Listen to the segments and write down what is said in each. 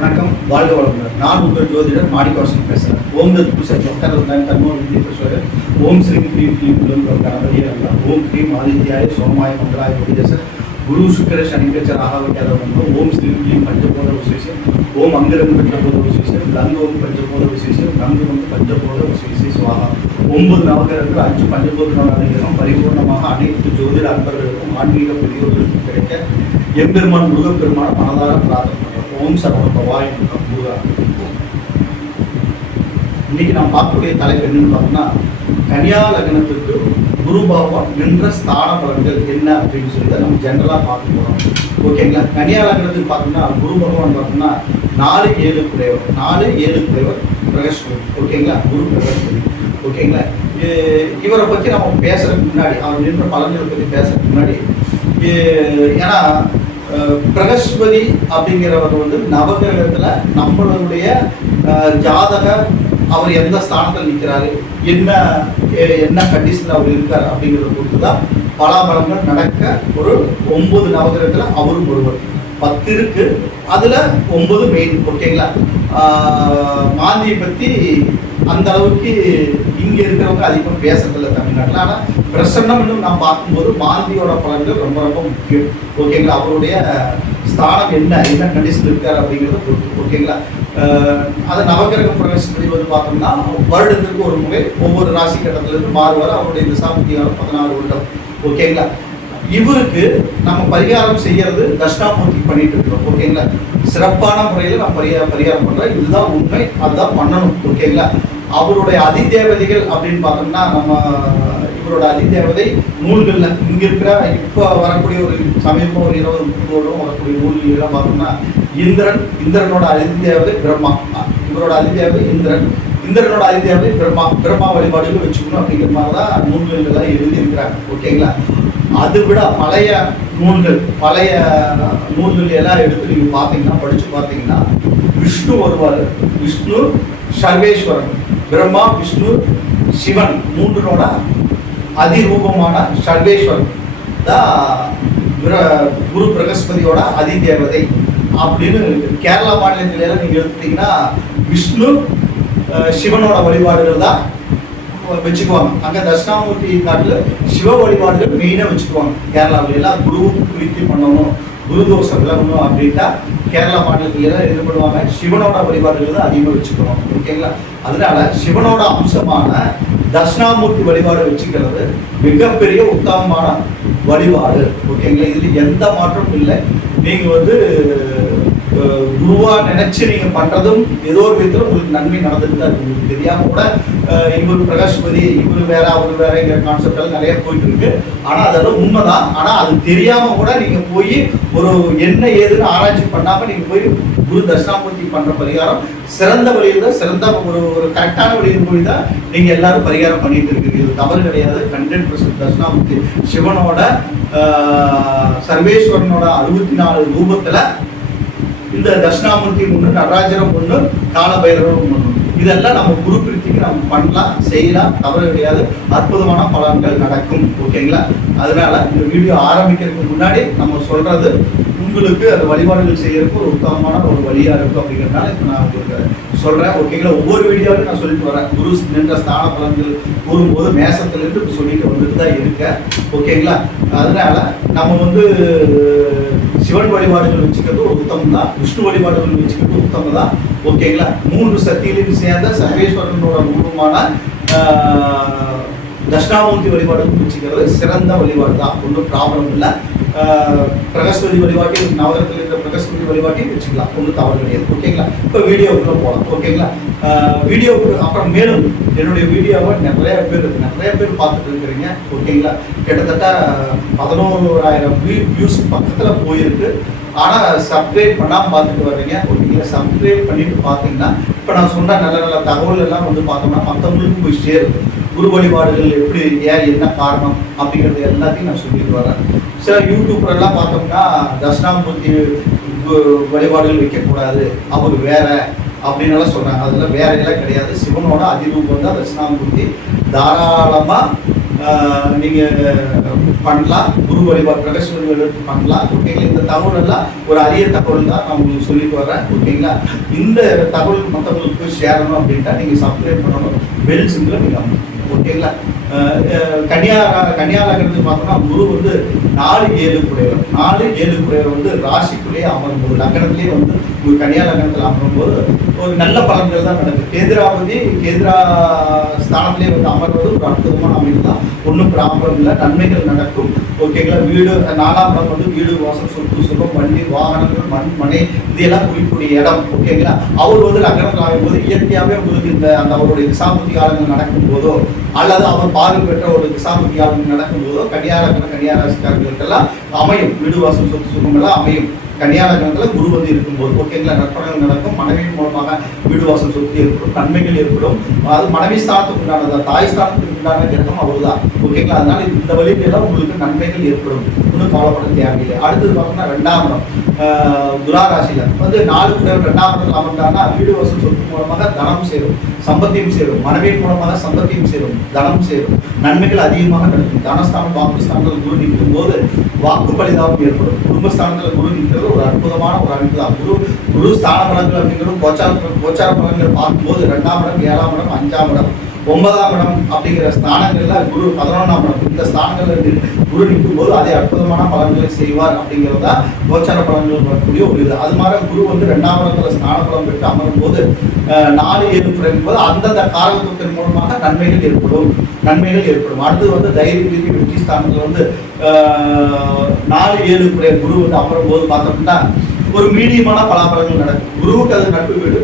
வணக்கம், வாழ்க வளமுடன். நான் உங்கள் ஜோதிடர் மாணிக்கவாசன் பேசுகிறேன். ஓம் தத்புருஷர் பக்தர் தன்னோர் ஓம் ஸ்ரீ க்ரீம் க்ளீம் கணபதியே அல்ல. ஓம் க்ரீம் ஆதித்யாய சோமாய மங்களாய விஜயச குரு சுக்கர சனிக்கச்ச ராகவ ஓம் ஸ்ரீ க்ளீம் பஞ்சபோத விசேஷம். ஓம் அங்கிரம் பஞ்சபோத விசேஷம். லங்கம் பஞ்சபோத விசேஷம். லங்கம் பஞ்சபோத விசேஷ சுவாகா. 9 நவகிரகங்கள் 5 பஞ்சபோத நவகிரகம் பரிபூர்ணமாக அனைத்து ஜோதிட அன்பர்களுக்கும் ஆன்மீக பெரியோர்களுக்கும் கிடைக்க எம்பெருமான் முருகப்பெருமான மனதார பிரார்த்தனை. ஓம் சரவண பவாய் முருகா. இன்னைக்கு நாம் பார்க்கக்கூடிய தலைப்பு என்னன்னு பார்த்தோம்னா, கன்னியா லக்னத்துக்கு குரு பகவான் நின்ற ஸ்தான பலன்கள் என்ன அப்படின்னு சொல்லி நம்ம ஜென்ரலாக பார்க்க போகிறோம். ஓகேங்களா? கன்னியா லக்னத்துக்கு பார்த்தோம்னா குரு பகவான் பார்த்தோம்னா 4-7 குடையவர். 4-7 குடையவர் பிரகஸ்பதி. ஓகேங்களா? குரு பிரகஸ்பதி. ஓகேங்களா? இவரை பற்றி நம்ம பேசுறதுக்கு முன்னாடி, அவர் நின்ற பலன்களை பற்றி பேசுறதுக்கு முன்னாடி, ஏன்னா பிரகஸ்பதி அப்படிங்கிறவர் நவகிரகத்தில் நம்மளுடைய ஜாதக அவர் எந்த ஸ்தானத்தில் நிற்கிறாரு, என்ன கண்டிஷனில் அவர் இருக்கார் அப்படிங்கிறத பொறுத்து தான் பலாபலங்கள் நடக்க. ஒரு 9 நவகிரகத்தில் அவரும் ஒருவர். 10 இருக்கு, அதில் 9 மெயின். ஓகேங்களா? மாந்தியை பற்றி அந்த அளவுக்கு இங்கே இருக்கிறவங்க அதிகமாக பேசுறதில்ல தமிழ்நாட்டில். ஆனால் பிரசன்னம்னு நான் பார்க்கும்போது மாந்தியோட பலன்கள் ரொம்ப ரொம்ப முக்கியம். ஓகேங்களா? அவருடைய ஸ்தானம் என்ன கண்டிஷன் இருக்கார் அப்படிங்கிறத பொறுத்து. ஓகேங்களா? அது நவகிரக பிரவேசப்படி பார்த்தோம்னா வருடத்திற்கு ஒரு முறை ஒவ்வொரு ராசி கட்டத்திலிருந்து மாறுவார். அவருடைய திசாபுத்தியாலும் 16 வருடம். ஓகேங்களா? இவருக்கு நம்ம பரிகாரம் செய்யறது தட்சிணாமூர்த்தி பண்ணிட்டு இருக்கிறோம். ஓகேங்களா? சிறப்பான முறையில் நம்ம பரிகாரம் பண்றோம். இதுதான் உண்மை, அதுதான் பண்ணணும். ஓகேங்களா? அவருடைய அதிதேவதைகள் அப்படின்னு பார்த்தோம்னா, நம்ம இவரோட அதிதேவதை நூல்கள்ல இங்க இருக்கிற இப்போ வரக்கூடிய ஒரு சமீபம் ஒரு 20-30 வருடம் வரக்கூடிய நூல்கள்லாம் பார்த்தோம்னா, இந்திரனோட அதிதேவதை பிரம்மா, இவரோட அதிதேவதை இந்திரனோட அதிதேவதை பிரம்மா வழிபாடுகள் வச்சுக்கணும் அப்படிங்கிற மாதிரி தான் நூல்கள் எழுதியிருக்கிறாங்க. ஓகேங்களா? அது விட பழைய நூல்கள் எல்லாம் எடுத்து நீங்க பார்த்தீங்கன்னா, படிச்சு பார்த்தீங்கன்னா, விஷ்ணு வருவார். விஷ்ணு சர்வேஸ்வரன், பிரம்மா, விஷ்ணு, சிவன் மூன்றனோட அதிரூபமான சர்வேஸ்வரன் தான் குரு பிரகஸ்பதியோட அதிதேவதை அப்படின்னு. கேரளா மாநிலத்தில நீங்க எடுத்துட்டீங்கன்னா விஷ்ணு சிவனோட வழிபாடுகள் தான் வச்சுக்குவாங்க. அங்கே தட்சிணாமூர்த்தி காட்டில் சிவ வழிபாடுகள் மெயினாக வச்சுக்குவாங்க. கேரளாவில் எல்லாம் குருவுக்கு பிரீத்தி பண்ணணும், குரு தோஷம் விலகணும் அப்படின்ட்டா கேரளா மாநிலத்திலாம் இது பண்ணுவாங்க. சிவனோட வழிபாடுகள் தான் அதிகமாக வச்சுக்கணும். ஓகேங்களா? அதனால சிவனோட அம்சமான தட்சிணாமூர்த்தி வழிபாடு வச்சுக்கிறது மிகப்பெரிய உத்தமமான வழிபாடு. ஓகேங்களா? இதில் எந்த மாற்றமும் இல்லை. நீங்கள் குருவா நினைச்சு நீங்க பண்றதும் ஏதோ ஒரு விதத்துல உங்களுக்கு நன்மை நடந்துட்டு தான் இருக்கு. உங்களுக்கு தெரியாம கூட இவர் பிரகாஷ்பதி, இவரு வேற அவரு வேறங்கிற கான்செப்ட் எல்லாம் நிறைய போயிட்டு இருக்கு. ஆனா அதெல்லாம் உண்மைதான். ஆனா அது தெரியாம கூட நீங்க போய் ஒரு என்ன ஏதுன்னு ஆராய்ச்சி பண்ணாம நீங்க போய் குரு தட்சிணாமூர்த்தி பண்ற பரிகாரம் சிறந்த வழியில் தான், சிறந்த ஒரு கரெக்டான வழியில் போய் தான் நீங்க எல்லாரும் பரிகாரம் பண்ணிட்டு இருக்கீங்க. இது தவறு கிடையாது. 100% தட்சிணாமூர்த்தி சிவனோட சர்வேஸ்வரனோட 64 ரூபத்துல இந்த தட்சிணாமூர்த்தி ஒன்று, நடராஜரம் ஒன்று, காலபைரவம் ஒன்று, இதெல்லாம் நம்ம குரு பிரீத்திக்கு நம்ம பண்ணலாம், செய்யலாம், தவறு கிடையாது. அற்புதமான பலன்கள் நடக்கும். ஓகேங்களா? அதனால இந்த வீடியோ ஆரம்பிக்கிறதுக்கு முன்னாடி நம்ம சொல்றது உங்களுக்கு அந்த வழிபாடுகள் செய்யறதுக்கு ஒரு உத்தமமான ஒரு வழியா இருக்கும் அப்படிங்கிறதுனால இப்போ நான் உங்களுக்கு சொல்றேன். ஓகேங்களா? ஒவ்வொரு வீடியோவிலும் நான் சொல்லிட்டு வரேன். குரு நின்ற ஸ்தான பலன்கள் கூறும்போது மேசத்திலிருந்து இப்போ சொல்லிட்டு வந்துட்டு தான் இருக்கேன். ஓகேங்களா? அதனால நம்ம சிவன் வழிபாடுகள் வச்சுக்கிறது ஒரு உத்தமம் தான், விஷ்ணு வழிபாடுகள் வச்சுக்கிறது உத்தமம் தான். ஓகேங்களா? 3 சக்தியிலையும் சேர்ந்த சர்வேஸ்வரனோட ரூபமான தட்சிணாமூர்த்தி வழிபாடுகள் வச்சுக்கிறது சிறந்த வழிபாடு தான். ஒன்றும் ப்ராப்ளம் இல்லை. பிரகஸ்பதி வழிபாட்டி, நவகிரகத்தில் இருக்கிற பிரகஸ்பதி வழிபாட்டையும் வச்சுக்கலாம், ஒன்றும் தவறு கிடையாது. ஓகேங்களா? இப்போ வீடியோக்குள்ள போகலாம். ஓகேங்களா? வீடியோவுக்கு அப்புறம் மேலும் என்னுடைய வீடியோவை நிறைய பேர் பார்த்துட்டு இருக்கிறீங்க. ஓகேங்களா? கிட்டத்தட்ட 11,000 வியூஸ் பக்கத்தில் போயிருக்கு. ஆனால் சப்ஸ்கிரைப் பண்ணாமல் பார்த்துட்டு வர்றீங்க. ஓகேங்களா? சப்ஸ்கிரைப் பண்ணிட்டு பார்த்தீங்கன்னா இப்போ நான் சொன்ன நல்ல தகவல் எல்லாம் பார்த்தோம்னா மற்றவங்களுக்கும் போய் சேருது. குரு வழிபாடுகள் எப்படி, என்ன காரணம் அப்படிங்கிறது எல்லாத்தையும் நான் சொல்லிட்டு வரேன். சில யூடியூப்லாம் பார்த்தோம்னா தட்சிணாமூர்த்தி வழிபாடுகள் வைக்கக்கூடாது, அவர் வேற அப்படின்னு சொல்றாங்க. அதெல்லாம் வேற எல்லாம் கிடையாது. சிவனோட அதிரூபம் தான் தட்சிணாமூர்த்தி. தாராளமாக நீங்கள் பண்ணலாம். குரு வழிபாடு பிரகாஷ் வழிபாடு பண்ணலாம். ஓகேங்களா. இந்த தகவல் எல்லாம் ஒரு அரிய தகவல் தான் நான் உங்களுக்கு சொல்லிட்டு வரேன். ஓகேங்களா. இந்த தகவல் மற்றவங்களுக்கு போய் சேரணும் அப்படின்ட்டா நீங்கள் சப்ஸ்கிரைப் பண்ணணும், பெல் சிம்பிளை நீங்கள் ஓகேங்களா. கன்னியா லக்னத்துக்கு பார்த்தோம்னா குரு வந்து 4-7 குடையவர். 4-7 குடையவர் வந்து ராசிக்குள்ளேயே அமரும்போது, லக்னத்திலேயே வந்து ஒரு கன்னியா லக்னத்தில் அமரும்போது ஒரு நல்ல பலன்கள் தான் நடக்குது. கேந்திரா ஸ்தானத்திலே வந்து அமர்வது ஒரு அற்புதமான அமைப்பு தான். ஒன்றும் ப்ராப்ளம் இல்லை, நன்மைகள் நடக்கும். ஓகேங்களா. வீடு 4ஆம் இடம் வந்து வீடு, வாசல், சொத்து, சுகம், வண்டி, வாகனங்கள், மனை இதெல்லாம் குறிக்கூடிய இடம். ஓகேங்களா. அவர் வந்து லக்னத்தில் ஆகும்போது இயற்கையாகவே உங்களுக்கு அந்த அவருடைய திசாபுத்தி காலங்கள் நடக்கும் போதோ அல்லது அவர் பார்வை பெற்ற ஒரு திசாபுத்தி காலங்கள் நடக்கும் போதோ கன்னியா ராசிக்காரர்களுக்கெல்லாம் அமையும். வீடு, வாசல், சொத்து, சுகம் எல்லாம் அமையும். கன்னியா லக்னத்தில் குரு வந்து இருக்கும்போது ஓகேங்களா நற்பலன்கள் நடக்கும். மனைவியின் மூலமாக வீடு, வாசல், சொத்து ஏற்படும், நன்மைகள் ஏற்படும். அது மனைவி ஸ்தானத்துக்கு உண்டானதா, தாய் ஸ்தானத்துக்கு உண்டான கிரகம் அவர் தான். ஓகேங்களா. அதனால இந்த வழியிலாம் உங்களுக்கு நன்மைகள் ஏற்படும், ஒன்றும் கவலைப்பட தேவையில்லை. அடுத்தது பார்த்தோம்னா 2ஆம் இடம் துலாராசியில் வந்து 4 குடையவர் 2ஆம் இடத்தில் அமர்ந்தாங்கன்னா வீடு, வாசல், சொத்து மூலமாக தனம் சேரும், சம்பத்தியும் சேரும். மனைவியின் மூலமாக சம்பத்தியும் சேரும், தனம் சேரும், நன்மைகள் அதிகமாக நடக்கும். தனஸ்தானம், வாக்குஸ்தானத்தில் குரு நிற்கும் போது வாக்கு பலிதாபம் ஏற்படும். குடும்பஸ்தானத்தில் குரு நிற்கிறது ஒரு அற்புதமான ஒரு அமைப்பு தான். குரு ஸ்தான பலன்கள் அப்படிங்கிறது கோச்சார பலன்கள் பார்க்கும்போது 2ஆம் இடம், 7ஆம் இடம், 5ஆம் இடம், 9ஆம் இடம் அப்படிங்கிற ஸ்தானங்கள்ல குரு 11ஆம் இடம் இந்த ஸ்தானங்கள்ல குரு நிற்கும் போது அதே அற்புதமான பலன்களை செய்வார் அப்படிங்கிறதா கோச்சார பலன்கள் வரக்கூடிய ஒரு இது. அது மாதிரி குரு வந்து 2ஆம் இடத்துல ஸ்தான பலம் பெற்று அமரும் போது 4-7 குறையும் போது அந்தந்த காரகத்துவத்தின் மூலமாக நன்மைகள் ஏற்படும். அடுத்தது வந்து தைரிய ரீதி வெற்றி ஸ்தானத்தில் வந்து 4-7 குறைய குரு வந்து அமரும் போது பார்த்தோம்னா ஒரு மீடியமான பலாபலங்கள் நடக்கும். குருவுக்கு அது நட்பு வீடு,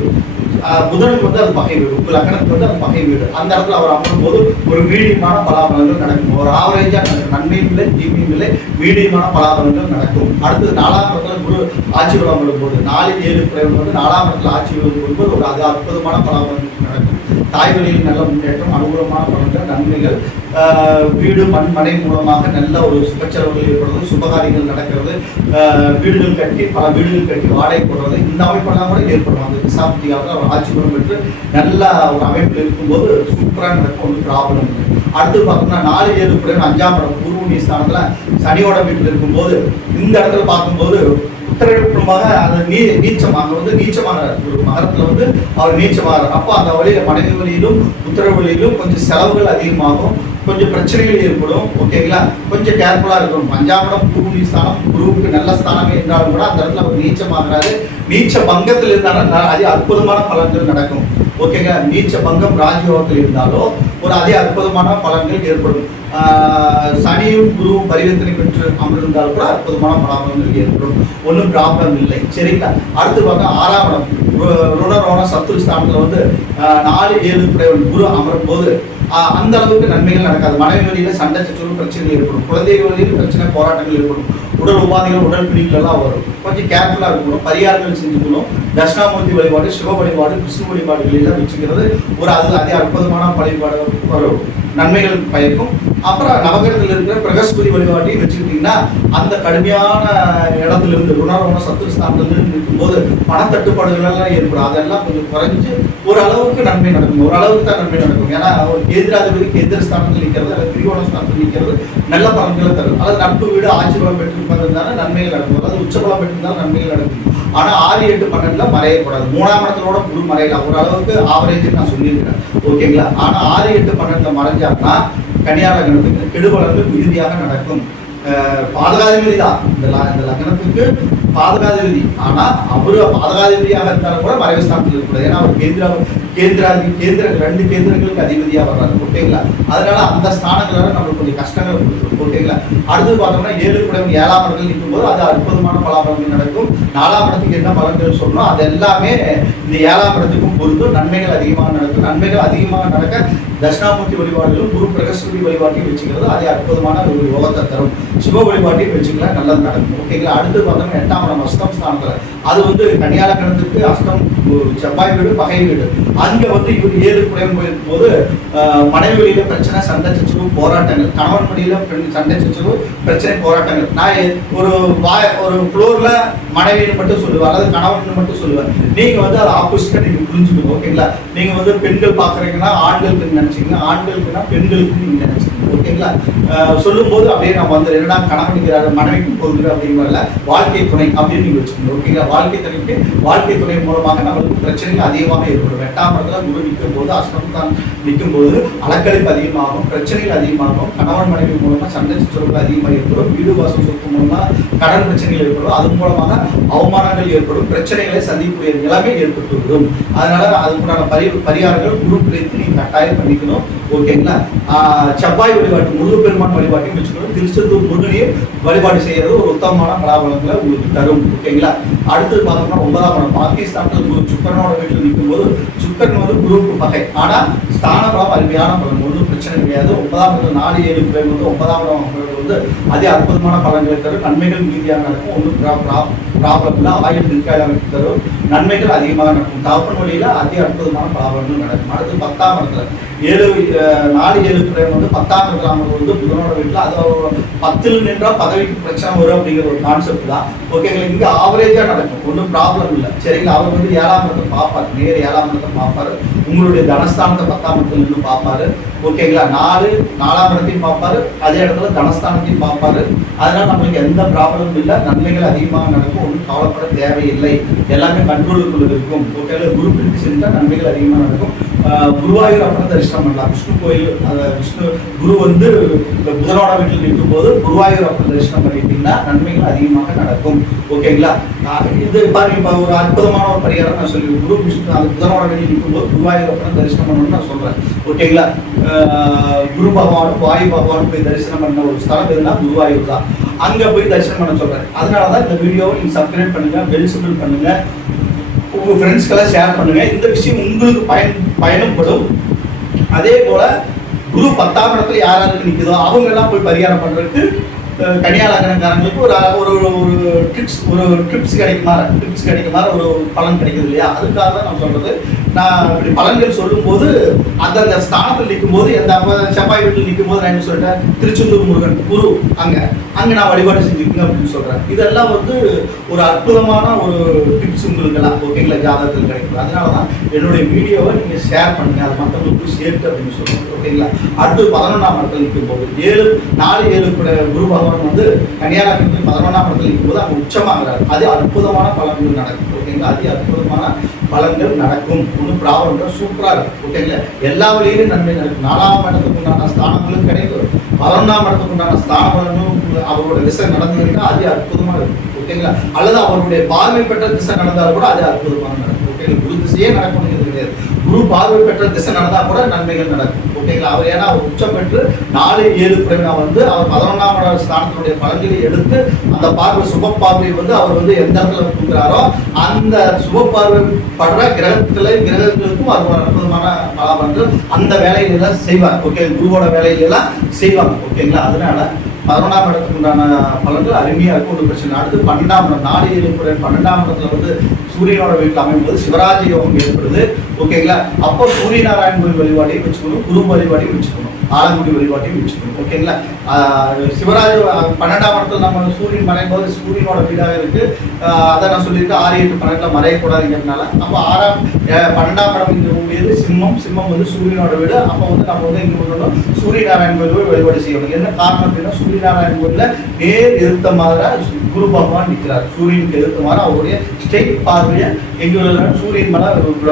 புதனுக்கு வந்து அது பகை வீடு, உங்கள் லக்னத்துக்கு வந்து அது பகை வீடு. அந்த இடத்துல அவர் அமரும் போது ஒரு மீடியமான பலாபலங்கள் நடக்கும். ஒரு ஆவரேஜா நடக்கும். நன்மையும் இல்லை, தீமையும் இல்லை, மீடியமான பலாபலங்கள் நடக்கும். அடுத்தது 4ஆம் இடத்துல குரு ஆட்சி பலம் வரும்போது 4-7 குறைவு வந்து 4ஆம் இடத்துல ஆட்சி வரும்போது ஒரு அது அற்புதமான பலாபலங்கள் நடக்கும். தாய் வழியில் நல்ல முன்னேற்றம், அனுகூலமான பலன்கள், நன்மைகள், வீடு, மனை மூலமாக நல்ல ஒரு சுபச்செலவுகள் ஏற்படுறது, சுபகாரியங்கள் நடக்கிறது, வீடுகள் கட்டி பல வீடுகள் கட்டி வாடகை போடுறது, இந்த அமைப்பெல்லாம் கூட ஏற்படும். அந்த திசாப்தியாக அவர் ஆட்சி பலம் பெற்று நல்ல ஒரு அமைப்பில் இருக்கும்போது சூப்பராக நடக்கும், ஒன்றும் ப்ராப்ளம் இல்லை. அடுத்து பார்த்தோம்னா 4-7 குறைவு 5ஆம் இடம் பூர்வ ஸ்தானத்தில் சனியோட வீட்டில் இருக்கும்போது இந்த இடத்துல பார்க்கும்போது உத்தரவிடமாக அது நீச்சமாக வந்து நீச்சமாகிறார். ஒரு மகரத்தில் வந்து அவர் நீச்சமாகிறார். அப்போ அந்த வழியில் மனைவி வழியிலும் உத்தரவு வழியிலும் கொஞ்சம் செலவுகள் அதிகமாகும், கொஞ்சம் பிரச்சனைகள் ஏற்படும். ஓகேங்களா. கொஞ்சம் கேர்ஃபுல்லாக இருக்கணும். 5ஆம் இடம் பூமி ஸ்தானம், குருவுக்கு நல்ல ஸ்தானமே இருந்தாலும் கூட அந்த இடத்துல அவர் நீச்சமாகிறாரு. நீச்ச பங்கத்தில் இருந்தாலும் அது அற்புதமான பலன்கள் நடக்கும். ஓகேங்களா. நீச்ச பங்கம் ராஜயோகத்தில் இருந்தாலும் ஒரு அதே அற்புதமான பலன்கள் ஏற்படும். சனியும் குருவும் பரிவர்த்தனை பெற்று அமர்ந்தால் கூட அற்புதமான பலாபலங்கள் ஏற்படும், ஒன்றும் ப்ராப்ளம் இல்லை. சரிங்களா. அடுத்து பார்த்தா 6ஆம் இடம் ருணரோண சத்துரு ஸ்தானத்தில் வந்து 4-7 குடையவன் குரு அமரும் போது அந்த அளவுக்கு நன்மைகள் நடக்காது. மனைவி வழியில சண்டை சச்சரவு பிரச்சனைகள் ஏற்படும், குழந்தைகள் வழியில் பிரச்சனை போராட்டங்கள் ஏற்படும், உடல் உபாதைகள் உடல் பிடிகள் எல்லாம் வரும். கொஞ்சம் கேர்ஃபுல்லாக இருக்கணும், பரிகாரங்கள் செஞ்சுக்கணும். தட்சிணாமூர்த்தி வழிபாடு, சிவ வழிபாடு, கிருஷ்ண வழிபாடுகள் எல்லாம் வச்சுக்கிறது ஒரு அதே அற்புதமான வழிபாடு வரும், நன்மைகள் பயக்கும். அப்புறம் நவகிரகத்தில் இருக்கிற பிரகஸ்பதி வழிபாட்டையும் வச்சுக்கிட்டீங்கன்னா அந்த கடுமையான இடத்திலிருந்து ருணரோண சத்துருஸ்தானத்திலிருந்து இருக்கும்போது பணத்தட்டுப்பாடுகள் எல்லாம் ஏற்படும். அதெல்லாம் கொஞ்சம் குறைஞ்சு ஓரளவுக்கு நன்மை நடக்கும், ஓரளவுக்கு தான் நன்மை நடக்கும். ஏன்னா ஒரு கேந்திராதிபதி கேந்திர ஸ்தானத்தில் நிற்கிறது அல்லது திரிகோண ஸ்தானத்தில் நிற்கிறது நல்ல பலன்களை தரும். அதாவது நட்பு வீடு ஆட்சி பலம் பெற்றிருப்பதுனால நன்மைகள் நடக்கும், அதாவது உச்சபலம் பெற்றிருந்தாலும் நன்மைகள் நடக்கும். ஆனால் 6-8-12 மறையக்கூடாது. 3ஆம் இடத்திலோட குரு மறையலாம், ஓரளவுக்கு ஆவரேஜ் நான் சொல்லியிருக்கிறேன். ஓகேங்களா. ஆனால் 6-8-12 மறைஞ்சாங்கன்னா கன்னியா லக்னத்துக்கு கெடுபலன்கள் மிகுதியாக நடக்கும். பாதகாதிபதி தான் இந்த லக்னத்துக்கு பாதகாதிபதி. ஆனால் அவரு பாதகாதிபதியாக இருந்தாலும் கூட மறைவு ஸ்தானத்தில் இருக்கக்கூடாது. ஏன்னா அவர் கேந்திர 2 கேந்திரங்களுக்கு அதிபதியாக வர்றாரு. ஓகேங்களா. அதனால அந்த ஸ்தானங்களால நம்மளுக்கு கொஞ்சம் கஷ்டங்கள் கொடுத்துரும். ஓகேங்களா. அடுத்து பார்த்தோம்னா 7 குடைவன் 7ஆம் இடத்தில் நிற்கும் போது அது அற்புதமான பலாபலங்கள் நடக்கும். 4ஆம் இடத்துக்கு என்ன பலன்கள் சொல்லணும் அது எல்லாமே இந்த 7ஆம் இடத்துக்கும் பொறுத்து நன்மைகள் அதிகமாக நடக்கும். நன்மைகள் அதிகமாக நடக்க தட்சிணாமூர்த்தி வழிபாடுகளும் குரு பிரகஸ்பதி வழிபாட்டையும் வச்சுக்கிறது அதே அற்புதமான ஒரு யோகத்தை தரும். சிவ வழிபாட்டையும் வச்சுக்கலாம், நல்லது நடக்கும். ஓகேங்களா. அடுத்து பார்த்தோம்னா 8ஆம் இடம் அஸ்தம் ஸ்தானத்தில் அது வந்து கன்னியா லக்னத்துக்கு அஷ்டம் செவ்வாய் வீடு, பகை வீடு. அங்க வந்து இவர் 7 குறையும் போயிருக்கும் போது மனைவி வழியில பிரச்சனை, சண்டை சச்சரவு, போராட்டங்கள், கணவன் வழியில சண்டை சச்சரவு, பிரச்சனை, போராட்டங்கள். நான் ஒரு ஃப்ளோர்ல மனைவின்னு மட்டும் சொல்லுவேன் அல்லது கணவன் மட்டும் சொல்லுவேன். நீங்க வந்து அதை ஆப்போசிட்டா நீங்க புரிஞ்சுக்கணும். ஓகேங்களா? நீங்க வந்து பெண்கள் பாக்குறீங்கன்னா ஆண்களுக்கு நினைச்சீங்க, ஆண்களுக்குன்னா பெண்களுக்கு நீங்க நினைச்சீங்க. ஓகேங்களா? சொல்லும் போது அப்படியே நம்ம வந்து என்னடா கணவனுக்கு மனைவிக்கு போகுது அப்படிங்கிற வாழ்க்கை துணை அப்படின்னு நீங்க வச்சுக்கணும். ஓகேங்களா? வாழ்க்கை துணை மூலமாக நம்மளுக்கு பிரச்சனைகள் அதிகமாக ஏற்படும். 8ஆம் இடத்துல குரு நிற்கும் போது, அஷ்டம் தான் நிற்கும் போது அலக்கழிப்பு அதிகமாகும், பிரச்சனைகள் அதிகமாகும், கணவன் மனைவி மூலமா சண்டை சச்சரவுகள் அதிகமாக ஏற்படும், வீடு வாசல் சொத்து மூலமா கடன் பிரச்சனைகள் ஏற்படும், அது மூலமாக அவமானங்கள் ஏற்படும், பிரச்சனைகளை சந்திக்கக்கூடிய நிலைமை ஏற்பட்டுவிடும். அதனால அதுக்குண்டான பரிகாரங்கள் குரு பிரித்து நீங்க கட்டாயம் பண்ணிக்கணும். ஓகேங்களா? செவ்வாய் வழிபாட்டு, முருகப்பெருமான் வழிபாட்டையும் வச்சுக்கணும். திருச்செந்தூர் முருகனையும் வழிபாடு செய்யறது ஒரு உத்தமமான பலாபலங்களை உங்களுக்கு தரும். ஓகேங்களா? அடுத்தது பார்த்தோம்னா 9ஆம் இடம் பாகிஸ்தானில் குரு சுக்கரனோட வீட்டில் நிற்கும் போது, சுக்கரன் வந்து குருவுக்கு பகை. ஆனா ஸ்தான பலம் அருமையான பலன், ஒன்றும் பிரச்சனை கிடையாது. 9ஆம் இடத்துல 4 7 பேர் வந்து 9ஆம் இடம் வந்து அதே அற்புதமான பலன்களை தரும். நன்மைகள் மீதியாக நடக்கும், ஒன்றும் ப்ராப்ளம் இல்லை. ஆயுள் திருக்காயம் தரும், நன்மைகள் அதிகமாக நடக்கும். தகப்பன் வழியில அதிக அற்புதமான பலாபலங்கள் நடக்கும். அடுத்து 10ஆம் இடத்துல 4 7 பிரேம் வந்து 10ஆம் இடத்துல வந்து புதனோட வீட்டில், அது 10ல் நின்றா பதவிக்கு பிரச்சனை வரும் அப்படிங்கிற ஒரு கான்செப்ட் தான். ஓகேங்களா? இங்க ஆவரேஜா நடக்கும், ஒன்றும் ப்ராப்ளம் இல்லை. சரிங்களா? அவர் வந்து 7ஆம் இடத்தை பார்ப்பார், நேர் 7ஆம் இடத்தை பார்ப்பாரு, உங்களுடைய தனஸ்தானத்தை 10ஆம் இடத்துல இருந்து பார்ப்பாரு. ஓகேங்களா? 4ஆம் இடத்தையும் பார்ப்பாரு, அதே இடத்துல தனஸ்தானத்தையும் பார்ப்பாரு. அதனால நம்மளுக்கு எந்த ப்ராப்ளமும் இல்லை, நன்மைகள் அதிகமாக நடக்கும், ஒன்றும் கவலைப்பட தேவையில்லை, எல்லாமே கண்ட்ரோலுக்குள்ள இருக்கும். ஓகேங்களா? குரு பிரித்து செஞ்சா நன்மைகள் அதிகமாக நடக்கும். குருவாயூர் அப்புறம் தரிசனம் பண்ணலாம். விஷ்ணு கோயில், விஷ்ணு குரு வந்து புதனோட வீட்டில் நிற்கும் போது குருவாயூர் அப்புறம் தரிசனம் பண்ணிட்டீங்கன்னா நன்மைகள் அதிகமாக நடக்கும். ஓகேங்களா? இது பாருங்க, இப்போ ஒரு அற்புதமான ஒரு பரிகாரம் நான் சொல்லி, குரு விஷ்ணு அது புதனோட வீட்டில் நிற்கும் போது குருவாயூர் அப்புறம் தரிசனம் பண்ணணும்னு நான் சொல்றேன். ஓகேங்களா? குரு பகவானும் வாயு பகவானும் போய் தரிசனம் பண்ண ஒரு ஸ்தலம் எதுனா குருவாயூர் தான். அங்க போய் தரிசனம் பண்ண சொல்றேன். அதனாலதான் இந்த வீடியோவை நீங்க சப்ஸ்கிரைப் பண்ணுங்க, பெல் சிம்பிள் பண்ணுங்க, உங்க ஃப்ரெண்ட்ஸ்க்கெல்லாம் ஷேர் பண்ணுங்க. இந்த விஷயம் உங்களுக்கு பயணப்படும். அதே போல குரு 10ஆம் இடத்துல யாராருக்கு நிற்குதோ அவங்க எல்லாம் போய் பரிகாரம் பண்றதுக்கு கன்னியா லக்னக்காரங்களுக்கு ஒரு ட்ரிப்ஸ் கிடைக்குமாறு ஒரு பலன் கிடைக்குது இல்லையா? அதுக்காக தான் நான் சொல்றது. நான் இப்படி பலன்கள் சொல்லும் போது அந்தந்த ஸ்தானத்தில் நிற்கும் போது, எந்த செவ்வாய் வீட்டில் நிற்கும் போது நான் என்ன சொல்லிட்டேன், திருச்செந்தூர் முருகன் குரு அங்க நான் வழிபாடு செஞ்சுக்கங்க அப்படின்னு சொல்றேன். இதெல்லாம் வந்து ஒரு அற்புதமான ஒரு டிப்ஸ் உங்களுக்கு எல்லாம். ஓகேங்களா? ஜாதகத்தில் கிடைக்கும். அதனாலதான் என்னுடைய வீடியோவை நீங்க ஷேர் பண்ணுங்க, அது மற்றவங்களுக்கு சேர்த்து அப்படின்னு சொல்லுவாங்க. ஓகேங்களா? அடுத்து 11ஆம் இடத்துல நிற்கும் போது 4 7 குரு பகவான் வந்து கன்னியா லக்னத்தில் 11ஆம் இடத்துல நிற்கும் போது அங்க உச்சமாகிறார். அது அற்புதமான பலன்கள் நடக்கும். ஓகேங்களா? அது அற்புதமான பலன்கள் நடக்கும், ஒன்றும் ப்ராப்ளம், சூப்பரா இருக்கும். ஓகேங்களா? எல்லா வழியிலும் நன்மை நடக்கும். 4ஆம் இடத்துக்கு உண்டான ஸ்தானங்களும் கிடைக்கும், 11ஆம் இடத்துக்கு உண்டான ஸ்தான பலனும் அவரோட திசை நடந்துருக்கா அது அற்புதமா இருக்கும். ஓகேங்களா? அல்லது அவருடைய பார்வை பெற்ற திசை நடந்தாலும் கூட அது அற்புதமாக நடக்கும். ஓகேங்களா? குரு திசையே நடக்கணுங்கிறது கிடையாது, குரு பார்வை பெற்ற திசை நடந்தா கூட நன்மைகள் நடக்கும். ஓகேங்களா? அவர் ஏன்னா அவர் உச்சம் பெற்று 4 7 பிரேமினா வந்து அவர் 11ஆம் இட ஸ்தானத்தினுடைய பலன்களை எடுத்து அந்த பார்வை சுப பார்வை வந்து அவர் வந்து எந்த இடத்துல கொடுக்குறாரோ அந்த சுப பார்வை படுற கிரகங்களுக்கும் அது ஒரு அற்புதமான பலாபலன்கள் அந்த வேலையில செய்வார். ஓகே, குருவோட வேலையிலாம் செய்வாங்க. ஓகேங்களா? அதனால 11ஆம் இடத்துக்கு உண்டான பலன்கள் அருமையா இருக்கும், ஒரு பிரச்சனை. அடுத்து 12ஆம் இடம் 4 7 12ஆம் இடத்துல வந்து சூரியனோட வீட்டில் அமையும்போது சிவராஜ யோகம் ஏற்படுது. ஓகேங்களா? அப்போ சூரிய நாராயண கோயில் வழிபாட்டையும் வச்சுக்கணும், குரு வழிபாட்டையும் வச்சுக்கணும், ஆலங்குடி வழிபாட்டையும் வச்சுக்கணும். ஓகேங்களா? சிவராஜ 12ஆம் இடத்துல நம்ம சூரியன் மறையும் போது சூரியனோட வீடாக இருக்கு. அதை நான் சொல்லியிருக்கேன், 6 8 12 மறையக்கூடாதுங்கிறதுனால அப்போ 12ஆம் இடம் இங்கக்கூடியது சிம்மம் வந்து சூரியனோட வீடு. அப்போ வந்து நம்ம வந்து இங்க சொல்லணும் சூரிய நாராயண கோயில் வழிபாடு செய்யணும். என்ன காரணம் அப்படின்னா சூரிய நாராயண கோயில்ல நேர் எதிர்த்த மாதிரி குரு பகவான் நிற்கிறார். சூரியனுக்கு எதிர்த்த மாதிரி அவருடைய ஸ்டேட் பார்வையை எங்க சூரியன் மேல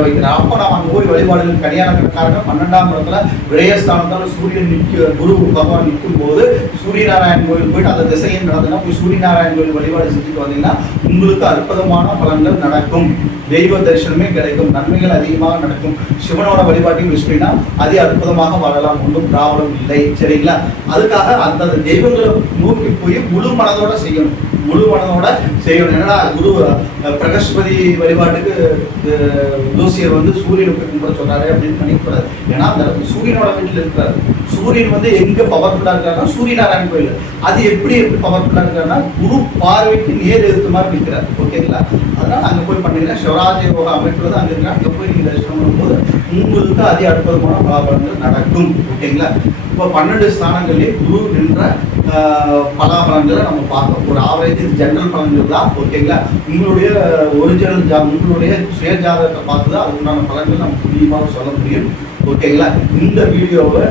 வைக்கிறார். அப்போ நம்ம அங்கே போய் வழிபாடுகள் கன்னியா லக்னக்காரங்க 12ஆம் இடத்துல விரயஸ்தானத்தால் சூரியன் குரு பகவான் நிற்கும் போது சூரிய நாராயண கோயில் போயிட்டு அந்த திசையில் நடந்ததுன்னா போய் சூரிய நாராயண கோயில் வழிபாடு செஞ்சுட்டு வந்தீங்கன்னா உங்களுக்கு அற்புதமான பலன்கள் நடக்கும், தெய்வ தரிசனமே கிடைக்கும், நன்மைகள் அதிகமாக நடக்கும். சிவனோட வழிபாட்டையும் விஷ்ணுனா அதி அற்புதமாக வாழலாம், ஒன்றும் ப்ராப்ளம் இல்லை. சரிங்களா? அதுக்காக அந்த தெய்வங்களை நோக்கி போய் முழு மனதோட செய்யணும். என்னன்னா குரு பிரகஸ்பதி வழிபாட்டுக்கு ஜோசியர் வந்து சூரியனுக்கு கும்பிட சொன்னாரு அப்படின்னு நினைக்கக்கூடாது. ஏன்னா அந்த சூரியனோட வீட்டில் இருக்கிறாரு. சூரியன் வந்து எங்க பவர்ஃபுல்லா இருக்காருன்னா சூரிய நாராயண கோயில். அது எப்படி பவர்ஃபுல்லா இருக்காருன்னா குரு பார்வைக்கு நேர் எதிர்த்து மாதிரி நிற்கிறார். ஓகேங்களா? அதனால பண்ணணும்னா அங்கே போய் பண்ணீங்கன்னா சிவராஜ யோகா அமைப்புறது அங்கே இருந்தால் அங்கே போய் நீங்கள் தரிசனம் பண்ணும்போது உங்களுக்கு அதி அற்புதமான பலாபலங்கள் நடக்கும். ஓகேங்களா? இப்போ 12 ஸ்தானங்கள்லேயே குரு நின்ற பலாபலன்களை நம்ம பார்க்கணும். ஒரு ஆவரேஜ் ஜென்ரல் பலன்கள் தான். ஓகேங்களா? உங்களுடைய ஒரிஜினல் உங்களுடைய சுய ஜாதகத்தை பார்த்து தான் அதுக்குண்டான பலன்கள் நம்ம துல்லியமாக சொல்ல முடியும். ஓகேங்களா? இந்த வீடியோவை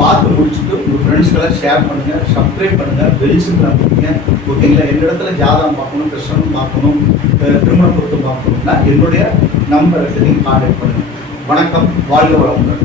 பார்த்து முடிச்சுட்டு உங்கள் ஃப்ரெண்ட்ஸ்க்கெல்லாம் ஷேர் பண்ணுங்கள், சப்ஸ்கிரைப் பண்ணுங்கள், பெல் சிம்பிள் அமைங்க. ஓகேங்களா? எந்த இடத்துல ஜாதகம் பார்க்கணும், கிருஷ்ணன் பார்க்கணும், திருமண பொருத்தம் பார்க்கணும்னா என்னுடைய நம்பருக்கு நீங்கள் கான்டாக்ட் பண்ணுங்கள். வணக்கம், வாழ்க வளமுடன்.